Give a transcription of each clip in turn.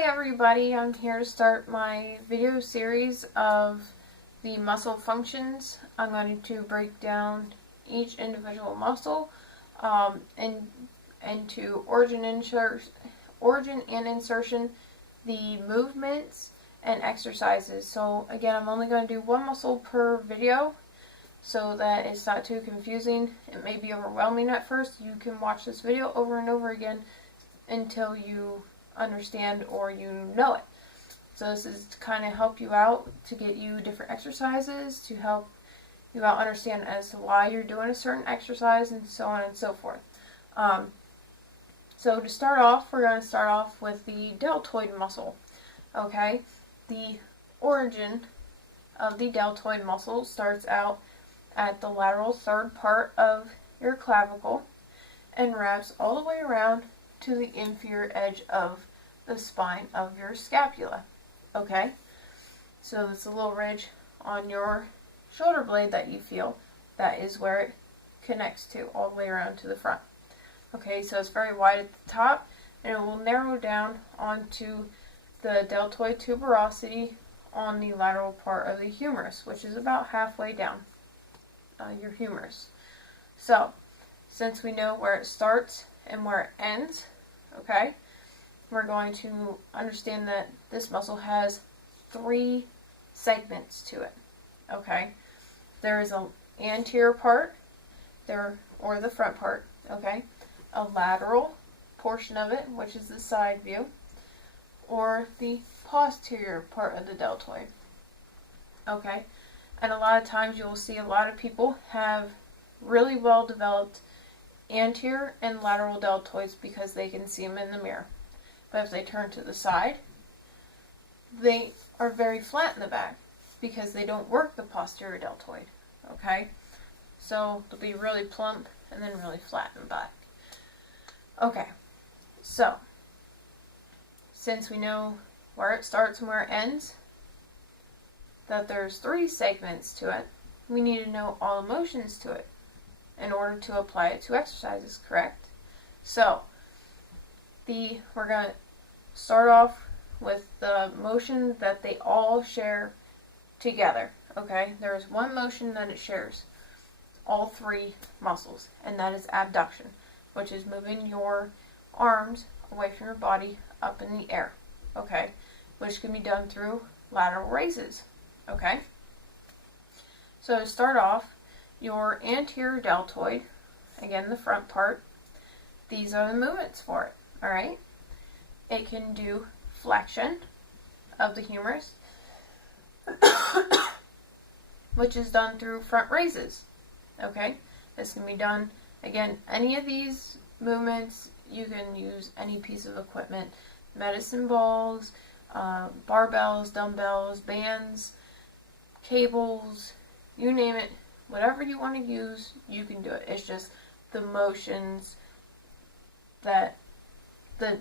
Hi everybody, I'm here to start my video series of the muscle functions. I'm going to break down each individual muscle into origin and insertion, the movements, and exercises. So again, I'm only going to do one muscle per video so that it's not too confusing. It may be overwhelming at first. You can watch this video over and over again until you understand or you know it. So this is to kind of help you out, to get you different exercises, to help you out understand as to why you're doing a certain exercise, and so on and so forth. So to start off, we're going to start off with the deltoid muscle. Okay, the origin of the deltoid muscle starts out at the lateral third part of your clavicle and wraps all the way around to the inferior edge of the spine of your scapula. Okay, so it's a little ridge on your shoulder blade that you feel. That is where it connects to, all the way around to the front. Okay, so it's very wide at the top, and it will narrow down onto the deltoid tuberosity on the lateral part of the humerus, which is about halfway down your humerus. So, since we know where it starts and where it ends, okay, we're going to understand that this muscle has 3 segments to it. Okay, there is an anterior part, or the front part, okay, a lateral portion of it, which is the side view, or the posterior part of the deltoid. Okay, and a lot of times you will see a lot of people have really well developed anterior and lateral deltoids because they can see them in the mirror. But if they turn to the side, they are very flat in the back because they don't work the posterior deltoid. Okay, so they'll be really plump and then really flat in the back. Okay, so since we know where it starts and where it ends, that there's 3 segments to it, we need to know all the motions to it in order to apply it to exercises, correct? So, we're going to start off with the motion that they all share together, okay? There is one motion that it shares all 3 muscles, and that is abduction, which is moving your arms away from your body up in the air, okay? Which can be done through lateral raises, okay? So to start off, your anterior deltoid, again the front part, these are the movements for it, alright? It can do flexion of the humerus, which is done through front raises, okay? This can be done, again, any of these movements, you can use any piece of equipment, medicine balls, barbells, dumbbells, bands, cables, you name it, whatever you want to use, you can do it. It's just the motions that the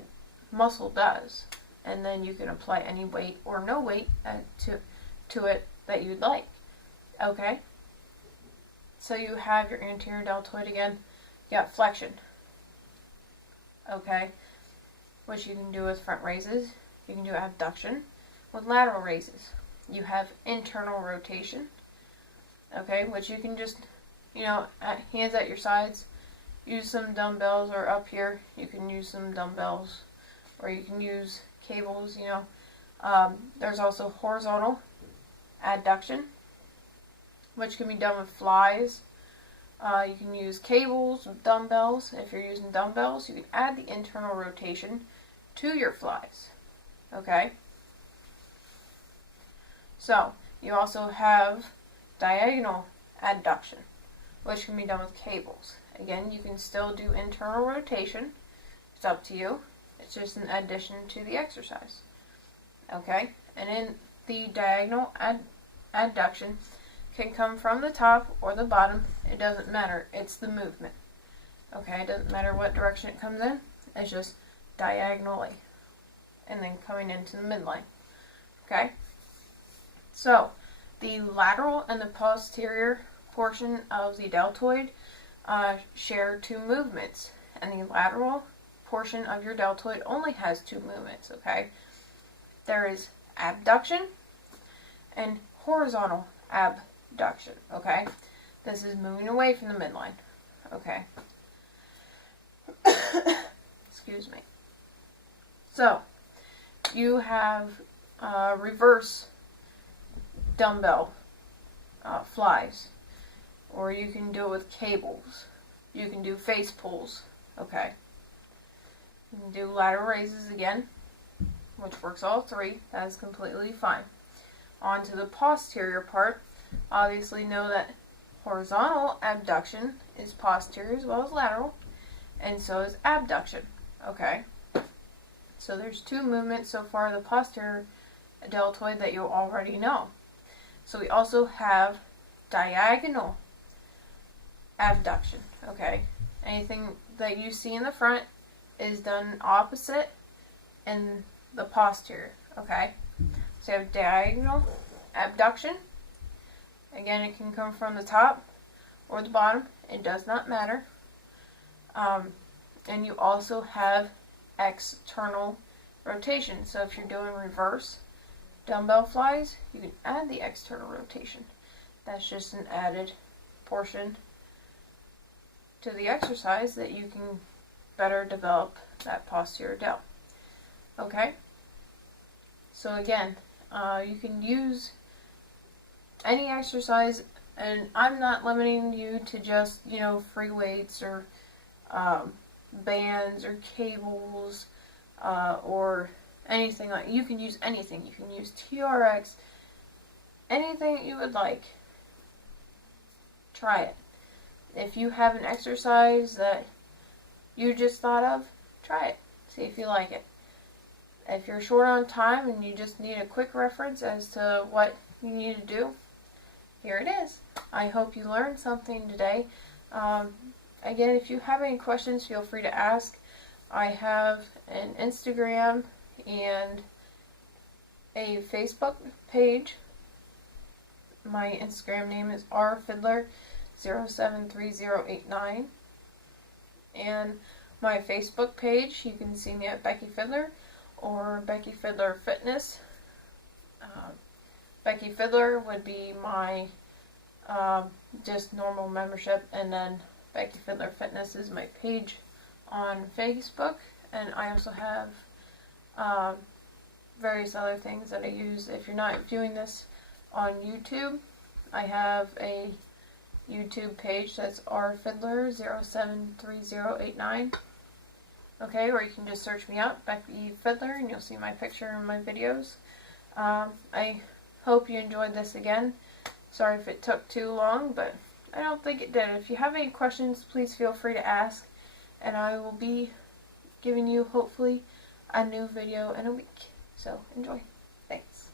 muscle does, and then you can apply any weight or no weight to it that you'd like. Okay? So you have your anterior deltoid again. You got flexion. Okay? Which you can do with front raises. You can do abduction with lateral raises. You have internal rotation. Okay, which you can just, hands at your sides, use some dumbbells, or up here, you can use some dumbbells, or you can use cables, There's also horizontal adduction, which can be done with flies. You can use cables with dumbbells. If you're using dumbbells, you can add the internal rotation to your flies. Okay? So, you also have diagonal adduction, which can be done with cables. Again, you can still do internal rotation. It's up to you. It's just an addition to the exercise. Okay? And in the diagonal adduction can come from the top or the bottom. It doesn't matter. It's the movement. Okay? It doesn't matter what direction it comes in. It's just diagonally. And then coming into the midline. Okay? So, the lateral and the posterior portion of the deltoid share 2 movements. And the lateral portion of your deltoid only has 2 movements, okay? there is abduction and horizontal abduction, okay? This is moving away from the midline, okay? Excuse me. So, you have reverse dumbbell flies, or you can do it with cables. You can do face pulls, okay? You can do lateral raises again, which works all three. That is completely fine. On to the posterior part. Obviously know that horizontal abduction is posterior as well as lateral, and so is abduction, okay? So there's two movements so far, the posterior deltoid, that you already know. So we also have diagonal abduction, okay? Anything that you see in the front is done opposite in the posterior, okay? So you have diagonal abduction. Again, it can come from the top or the bottom. It does not matter. And you also have external rotation. So if you're doing reverse dumbbell flies, you can add the external rotation. That's just an added portion to the exercise that you can better develop that posterior delt. Okay? So again, you can use any exercise, and I'm not limiting you to just, free weights or bands or cables or anything like. You can use anything. You can use TRX, anything that you would like. Try it. If you have an exercise that you just thought of, try it. See if you like it. If you're short on time and you just need a quick reference as to what you need to do, here it is. I hope you learned something today. Again, if you have any questions, feel free to ask. I have an Instagram and a Facebook page. My Instagram name is rfiddler073089. And my Facebook page, you can see me at Becky Fiddler or Becky Fiddler Fitness. Becky Fiddler would be my just normal membership, and then Becky Fiddler Fitness is my page on Facebook, and I also have various other things that I use. If you're not viewing this on YouTube, I have a YouTube page that's rfiddler073089. Okay, or you can just search me up, Becky Fiddler, and you'll see my picture in my videos. I hope you enjoyed this again. Sorry if it took too long, but I don't think it did. If you have any questions, please feel free to ask, and I will be giving you, hopefully, a new video in a week. So, enjoy. Thanks.